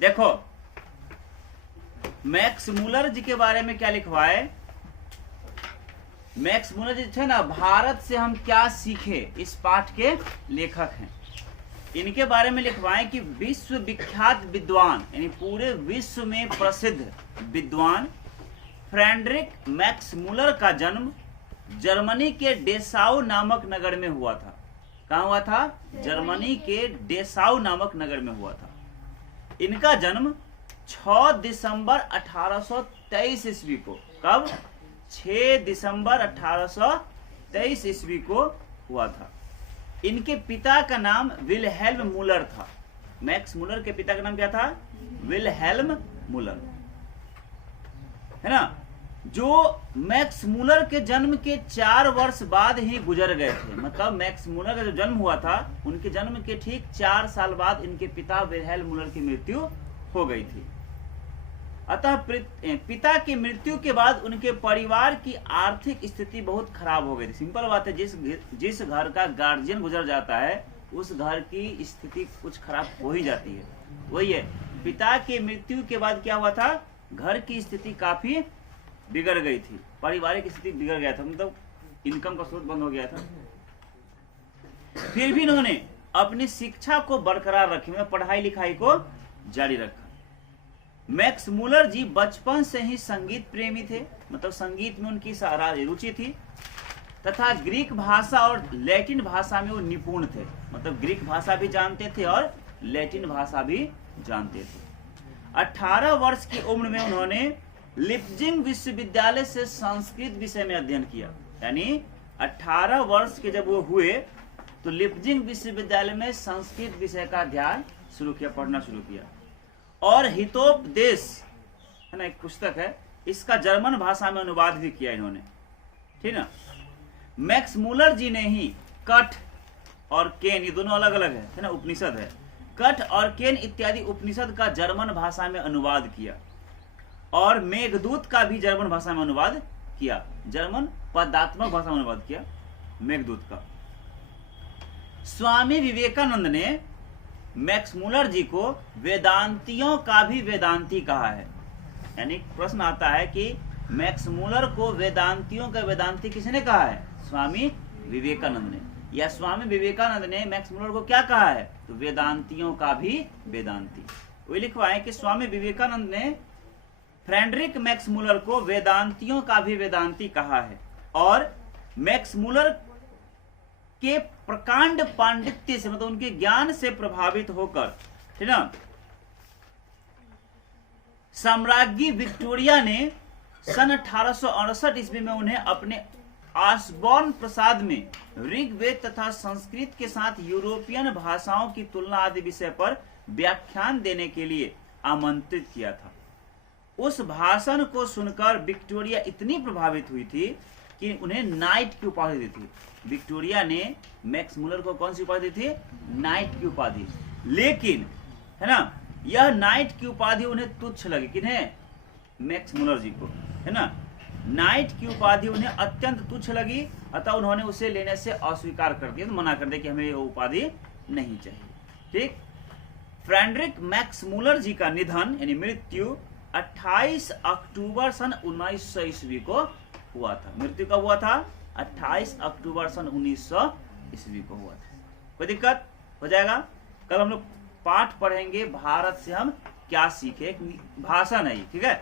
देखो Max Muller जी के बारे में क्या लिखवाए। मैक्स मूलर जी थे ना, भारत से हम क्या सीखे, इस पाठ के लेखक हैं। इनके बारे में लिखवाएं कि विश्व विख्यात विद्वान यानी पूरे विश्व में प्रसिद्ध विद्वान फ्रेडरिक मैक्स मूलर का जन्म जर्मनी के डेसाउ नामक नगर में हुआ था। कहाँ हुआ था? जर्मनी के डेसाउ नामक नगर में हुआ था। इनका जन्म 6 दिसंबर 1823 ईस्वी को, कब? 6 दिसंबर 1823 ईस्वी को हुआ था। इनके पिता का नाम विलहेल्म मूलर था। मैक्स मूलर के पिता का नाम क्या था? विलहेल्म मूलर, है ना, जो मैक्स मूलर के जन्म के 4 वर्ष बाद ही गुजर गए थे। मतलब मैक्स मूलर का जो जन्म हुआ था, उनके जन्म के ठीक 4 साल बाद इनके पिता विलहेल्म मूलर की मृत्यु हो गई थी। अतः पिता की मृत्यु के बाद उनके परिवार की आर्थिक स्थिति बहुत खराब हो गई थी। सिंपल बात है, जिस घर का गार्जियन गुजर जाता है उस घर की स्थिति कुछ खराब हो ही जाती है। वही है, पिता की मृत्यु के बाद क्या हुआ था? घर की स्थिति काफी बिगड़ गई थी, पारिवारिक स्थिति बिगड़ गया था, मतलब इनकम का स्रोत बंद हो गया था। फिर भी इन्होंने अपनी शिक्षा को बरकरार रखी, मतलब पढ़ाई लिखाई को जारी रखा। मैक्स मूलर जी बचपन से ही संगीत प्रेमी थे, मतलब संगीत में उनकी रुचि थी, तथा ग्रीक भाषा और लैटिन भाषा में वो निपुण थे। मतलब ग्रीक भाषा भी जानते थे और लैटिन भाषा भी जानते थे। 18 वर्ष की उम्र में उन्होंने लिप्जिंग विश्वविद्यालय से संस्कृत विषय में अध्ययन किया। यानी 18 वर्ष के जब वो हुए तो लिप्जिंग विश्वविद्यालय में संस्कृत विषय का अध्ययन शुरू किया, पढ़ना शुरू किया। और हितोपदेश, है ना, एक पुस्तक है, इसका जर्मन भाषा में अनुवाद भी किया इन्होंने, ठीक ना। मैक्स मूलर जी ने ही कठ और केन, ये दोनों अलग अलग है ना, उपनिषद है, कठ और केन इत्यादि उपनिषद का जर्मन भाषा में अनुवाद किया। और मेघदूत का भी जर्मन भाषा में अनुवाद किया, जर्मन पदात्मक भाषा में अनुवाद किया मेघदूत का। स्वामी विवेकानंद ने मैक्स मूलर जी को वेदांतियों का भी वेदांती कहा है। यानी प्रश्न आता है कि मैक्स मूलर को वेदांतियों का वेदांती किसने कहा है? स्वामी विवेकानंद ने। या स्वामी विवेकानंद ने मैक्स मूलर को क्या कहा है? तो वेदांतियों का भी वेदांती। वही लिखवाए कि स्वामी विवेकानंद ने फ्रेडरिक मैक्स मूलर को वेदांतियों का भी वेदांती कहा है। और मैक्स मूलर के प्रकांड पांडित्य से, मतलब उनके ज्ञान से प्रभावित होकर, ठीक ना, साम्राज्ञी विक्टोरिया ने सन 1868 ईस्वी में उन्हें अपने आसबॉर्न प्रसाद में ऋग्वेद तथा संस्कृत के साथ यूरोपियन भाषाओं की तुलना आदि विषय पर व्याख्यान देने के लिए आमंत्रित किया था। उस भाषण को सुनकर विक्टोरिया इतनी प्रभावित हुई थी कि उन्हें नाइट की उपाधि दी थी। विक्टोरिया ने मैक्स मूलर को कौन सी उपाधि दी थी? नाइट की उपाधि। लेकिन, है ना, यह नाइट की उपाधि उन्हें तुच्छ लगी। किन्हें? मैक्स मूलर जी को, है ना, नाइट की उपाधि उन्हें अत्यंत तुच्छ लगी। अतः उन्होंने उसे लेने से अस्वीकार कर दिया, तो मना कर दिया कि हमें ये उपाधि नहीं चाहिए। ठीक। फ्रेडरिक मैक्स मूलर जी का निधन यानी मृत्यु 28 अक्टूबर सन 1900 ईस्वी को हुआ था। मृत्यु कब हुआ था? 28 अक्टूबर सन 1900 ईस्वी को हुआ था। कोई दिक्कत हो जाएगा? कल हम लोग पाठ पढ़ेंगे, भारत से हम क्या सीखे, भाषा नहीं, ठीक है।